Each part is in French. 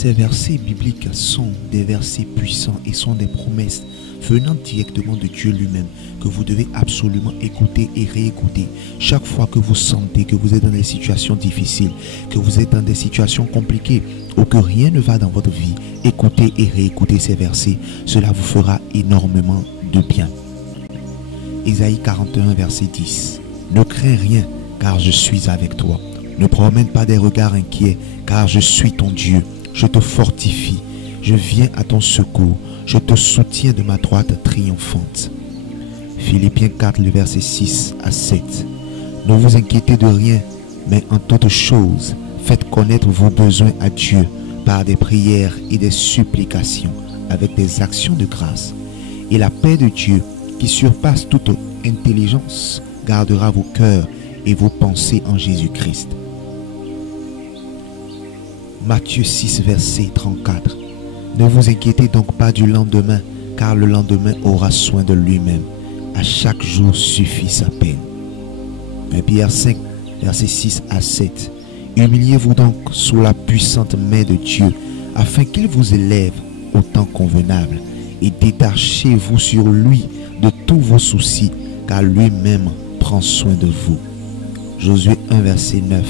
Ces versets bibliques sont des versets puissants et sont des promesses venant directement de Dieu lui-même que vous devez absolument écouter et réécouter chaque fois que vous sentez que vous êtes dans des situations difficiles, que vous êtes dans des situations compliquées ou que rien ne va dans votre vie. Écoutez et réécoutez ces versets, cela vous fera énormément de bien. Ésaïe 41 verset 10. Ne crains rien car je suis avec toi. Ne promène pas des regards inquiets car je suis ton Dieu. Je te fortifie, je viens à ton secours, je te soutiens de ma droite triomphante. Philippiens 4, le verset 6 à 7. Ne vous inquiétez de rien, mais en toutes choses, faites connaître vos besoins à Dieu par des prières et des supplications, avec des actions de grâce. Et la paix de Dieu, qui surpasse toute intelligence, gardera vos cœurs et vos pensées en Jésus-Christ. Matthieu 6, verset 34. Ne vous inquiétez donc pas du lendemain, car le lendemain aura soin de lui-même. À chaque jour suffit sa peine. 1 Pierre 5, verset 6 à 7. Humiliez-vous donc sous la puissante main de Dieu, afin qu'il vous élève au temps convenable, et détachez-vous sur lui de tous vos soucis, car lui-même prend soin de vous. Josué 1, verset 9.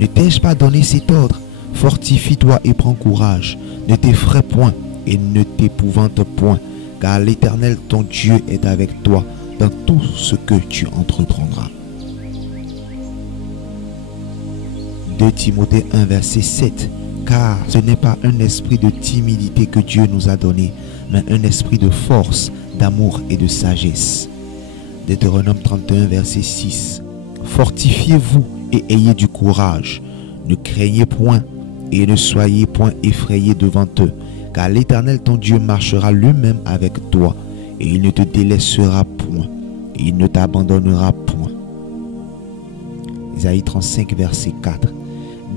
Ne t'ai-je pas donné cet ordre? Fortifie-toi et prends courage. Ne t'effraie point et ne t'épouvante point, car l'Éternel ton Dieu est avec toi dans tout ce que tu entreprendras. 2 Timothée 1, verset 7. Car ce n'est pas un esprit de timidité que Dieu nous a donné, mais un esprit de force, d'amour et de sagesse. Deutéronome 31, verset 6. Fortifiez-vous et ayez du courage. Ne craignez point et ne soyez point effrayés devant eux, car l'Éternel ton Dieu marchera lui-même avec toi, et il ne te délaissera point, et il ne t'abandonnera point. Isaïe 35, verset 4.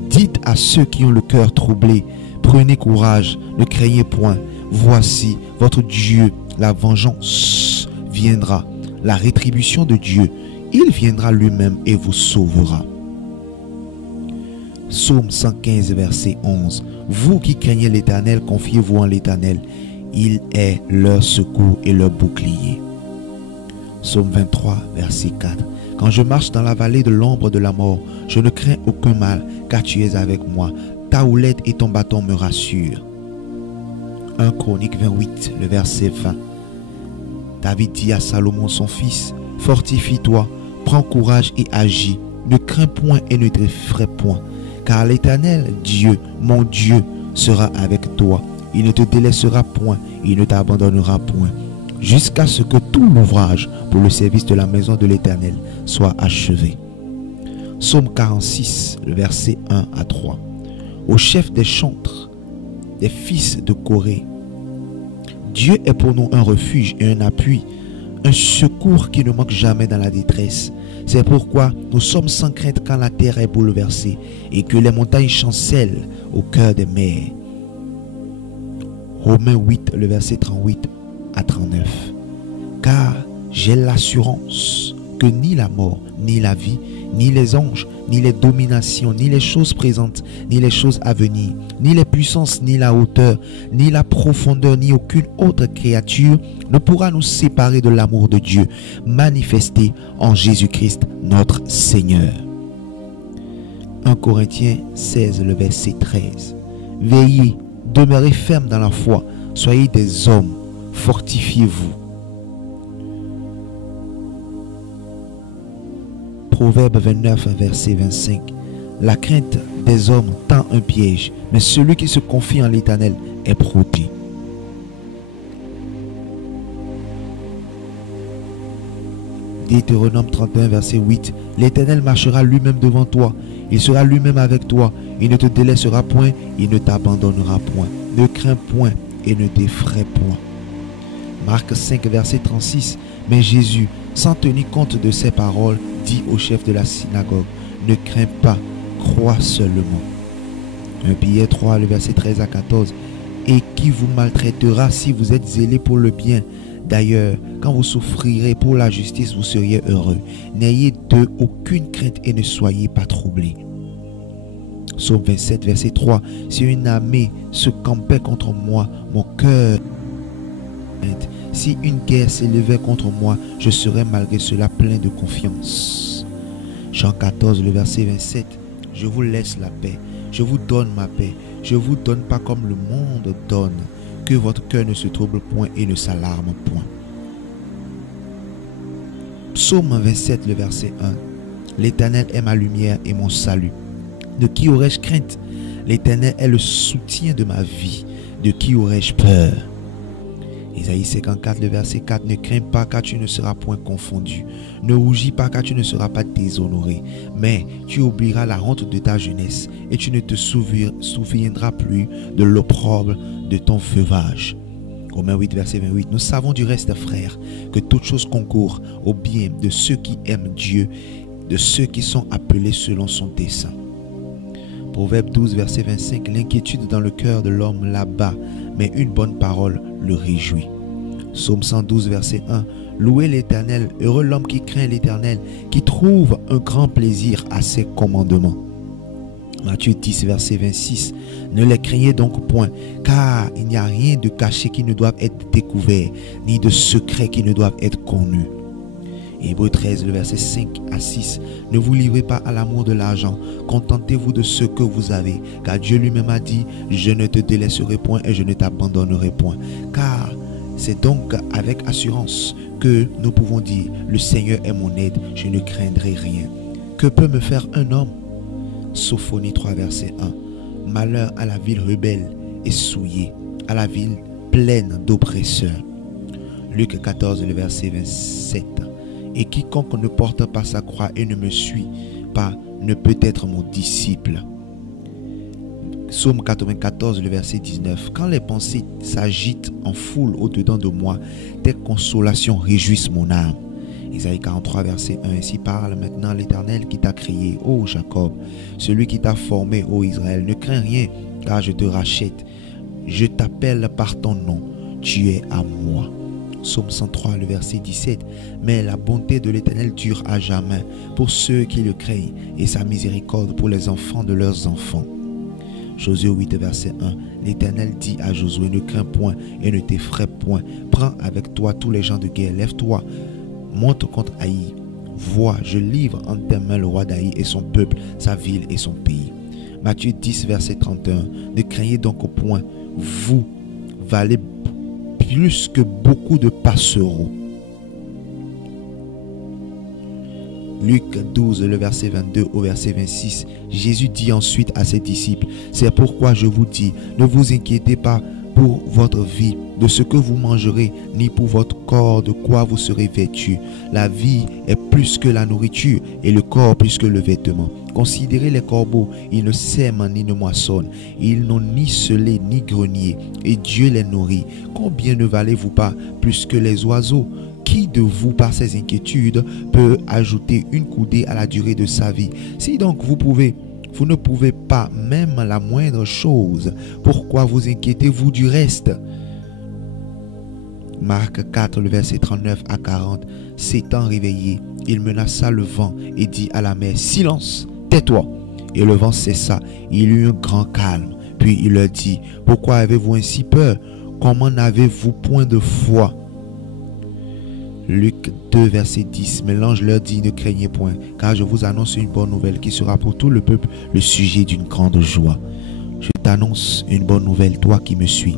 Dites à ceux qui ont le cœur troublé, prenez courage, ne craignez point, voici votre Dieu, la vengeance viendra, la rétribution de Dieu, il viendra lui-même et vous sauvera. Psaume 115, verset 11. Vous qui craignez l'Éternel, confiez-vous en l'Éternel. Il est leur secours et leur bouclier. Psaume 23, verset 4. Quand je marche dans la vallée de l'ombre de la mort, je ne crains aucun mal, car tu es avec moi. Ta houlette et ton bâton me rassurent. 1 Chronique 28, le verset 20. David dit à Salomon son fils, fortifie-toi, prends courage et agis. Ne crains point et ne t'effraie point. Car l'Éternel, Dieu, mon Dieu, sera avec toi. Il ne te délaissera point, il ne t'abandonnera point, jusqu'à ce que tout l'ouvrage pour le service de la maison de l'Éternel soit achevé. Psaume 46, le verset 1 à 3. Au chef des chantres, des fils de Corée, Dieu est pour nous un refuge et un appui, un secours qui ne manque jamais dans la détresse. C'est pourquoi nous sommes sans crainte quand la terre est bouleversée et que les montagnes chancellent au cœur des mers. Romains 8, le verset 38 à 39. Car j'ai l'assurance que ni la mort, ni la vie, ni les anges, ni les dominations, ni les choses présentes, ni les choses à venir, ni les puissances, ni la hauteur, ni la profondeur, ni aucune autre créature ne pourra nous séparer de l'amour de Dieu manifesté en Jésus-Christ notre Seigneur. 1 Corinthiens 16, le verset 13. Veillez, demeurez fermes dans la foi, soyez des hommes, fortifiez-vous. Proverbe 29, verset 25. La crainte des hommes tend un piège, mais celui qui se confie en l'Éternel est protégé. Deutéronome 31, verset 8. L'Éternel marchera lui-même devant toi, il sera lui-même avec toi, il ne te délaissera point, il ne t'abandonnera point. Ne crains point et ne t'effraie point. Marc 5, verset 36. Mais Jésus, sans tenir compte de ces paroles, dit au chef de la synagogue, ne crains pas, crois seulement. 1 Pierre 3, le verset 13 à 14. Et qui vous maltraitera si vous êtes zélés pour le bien. D'ailleurs, quand vous souffrirez pour la justice, vous seriez heureux. N'ayez d'eux aucune crainte et ne soyez pas troublés. Psaume 27, verset 3. Si une armée se campait contre moi, mon cœur. Si une guerre s'élevait contre moi, je serais malgré cela plein de confiance. Jean 14, le verset 27. Je vous laisse la paix, je vous donne ma paix, je vous donne pas comme le monde donne. Que votre cœur ne se trouble point et ne s'alarme point. Psaume 27, le verset 1. L'Éternel est ma lumière et mon salut. De qui aurais-je crainte? L'Éternel est le soutien de ma vie. De qui aurais-je peur? Isaïe 54, le verset 4. Ne crains pas car tu ne seras point confondu. Ne rougis pas car tu ne seras pas déshonoré. Mais tu oublieras la honte de ta jeunesse et tu ne te souviendras plus de l'opprobre de ton veuvage. Romains 8, verset 28. Nous savons du reste, frères, que toute chose concourt au bien de ceux qui aiment Dieu, de ceux qui sont appelés selon son dessein. Proverbe 12, verset 25. L'inquiétude dans le cœur de l'homme l'abat, mais une bonne parole le réjouit. Psaume 112, verset 1. Louez l'Éternel, heureux l'homme qui craint l'Éternel, qui trouve un grand plaisir à ses commandements. Matthieu 10, verset 26. Ne les craignez donc point, car il n'y a rien de caché qui ne doive être découvert, ni de secret qui ne doivent être connus. Hébreux 13, le verset 5 à 6. Ne vous livrez pas à l'amour de l'argent, contentez-vous de ce que vous avez, car Dieu lui-même a dit, je ne te délaisserai point et je ne t'abandonnerai point. Car c'est donc avec assurance que nous pouvons dire, le Seigneur est mon aide, je ne craindrai rien. Que peut me faire un homme? Sophonie 3, verset 1. Malheur à la ville rebelle et souillée, à la ville pleine d'oppresseurs. Luc 14, le verset 27. Et quiconque ne porte pas sa croix et ne me suit pas ne peut être mon disciple. Psaume 94, le verset 19. Quand les pensées s'agitent en foule au-dedans de moi, tes consolations réjouissent mon âme. Isaïe 43, verset 1. Ainsi parle maintenant l'Éternel qui t'a créé, ô Jacob, celui qui t'a formé, ô Israël. Ne crains rien, car je te rachète. Je t'appelle par ton nom, tu es à moi. Psaume 103, le verset 17. Mais la bonté de l'Éternel dure à jamais pour ceux qui le craignent, et sa miséricorde pour les enfants de leurs enfants. Josué 8, verset 1. L'Éternel dit à Josué, ne crains point et ne t'effraie point. Prends avec toi tous les gens de guerre, lève-toi, monte contre Haï. Vois, je livre entre tes mains le roi d'Haï et son peuple, sa ville et son pays. Matthieu 10, verset 31. Ne craignez donc au point, vous valez plus que beaucoup de passereaux. Luc 12, le verset 22 au verset 26. Jésus dit ensuite à ses disciples, c'est pourquoi je vous dis, ne vous inquiétez pas pour votre vie, de ce que vous mangerez, ni pour votre corps, de quoi vous serez vêtus. La vie est plus que la nourriture, et le corps plus que le vêtement. Considérez les corbeaux, ils ne sèment ni ne moissonnent, ils n'ont ni scellé ni grenier, et Dieu les nourrit. Combien ne valez-vous pas plus que les oiseaux? Qui de vous, par ses inquiétudes, peut ajouter une coudée à la durée de sa vie? Si donc vous ne pouvez pas même la moindre chose, pourquoi vous inquiétez-vous du reste? Marc 4, le verset 39 à 40. S'étant réveillé, il menaça le vent et dit à la mer, silence, tais-toi. Et le vent cessa, il eut un grand calme. Puis il leur dit, pourquoi avez-vous ainsi peur? Comment n'avez-vous point de foi? Luc 2, verset 10. Mais l'ange leur dit, ne craignez point, car je vous annonce une bonne nouvelle qui sera pour tout le peuple le sujet d'une grande joie. Je t'annonce une bonne nouvelle, toi qui me suis.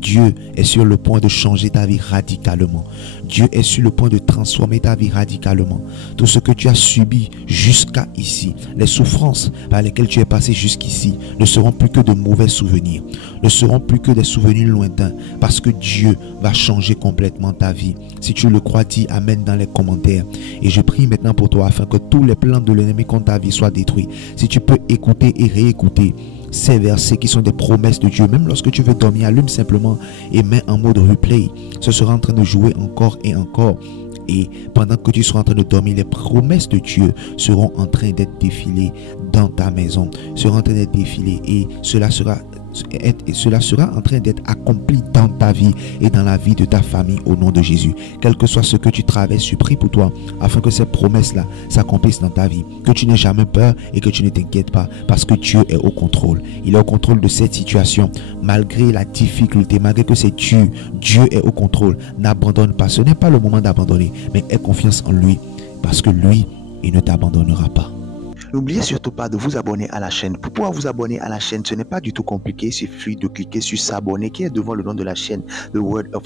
Dieu est sur le point de changer ta vie radicalement. Dieu est sur le point de transformer ta vie radicalement. Tout ce que tu as subi jusqu'à ici, les souffrances par lesquelles tu es passé jusqu'ici, ne seront plus que de mauvais souvenirs, ne seront plus que des souvenirs lointains, parce que Dieu va changer complètement ta vie. Si tu le crois, dis Amen dans les commentaires. Et je prie maintenant pour toi afin que tous les plans de l'ennemi contre ta vie soient détruits. Si tu peux écouter et réécouter ces versets qui sont des promesses de Dieu, même lorsque tu veux dormir, allume simplement et mets en mode replay. Ce sera en train de jouer encore et encore. Et pendant que tu seras en train de dormir, les promesses de Dieu seront en train d'être défilées dans ta maison, seront en train d'être défilées, et cela sera cela sera en train d'être accompli dans ta vie et dans la vie de ta famille au nom de Jésus. Quel que soit ce que tu traverses, je prie pour toi afin que ces promesses-là s'accomplissent dans ta vie. Que tu n'aies jamais peur et que tu ne t'inquiètes pas parce que Dieu est au contrôle. Il est au contrôle de cette situation. Malgré la difficulté, malgré que c'est dur, Dieu est au contrôle. N'abandonne pas. Ce n'est pas le moment d'abandonner, mais aie confiance en lui parce que lui, il ne t'abandonnera pas. N'oubliez surtout pas de vous abonner à la chaîne. Pour pouvoir vous abonner à la chaîne, ce n'est pas du tout compliqué. Il suffit de cliquer sur s'abonner qui est devant le nom de la chaîne The Word of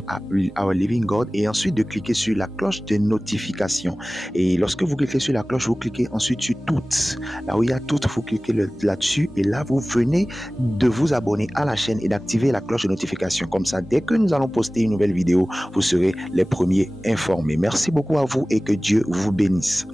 Our Living God et ensuite de cliquer sur la cloche de notification. Et lorsque vous cliquez sur la cloche, vous cliquez ensuite sur toutes. Là où il y a toutes, vous cliquez là-dessus et là vous venez de vous abonner à la chaîne et d'activer la cloche de notification. Comme ça, dès que nous allons poster une nouvelle vidéo, vous serez les premiers informés. Merci beaucoup à vous et que Dieu vous bénisse.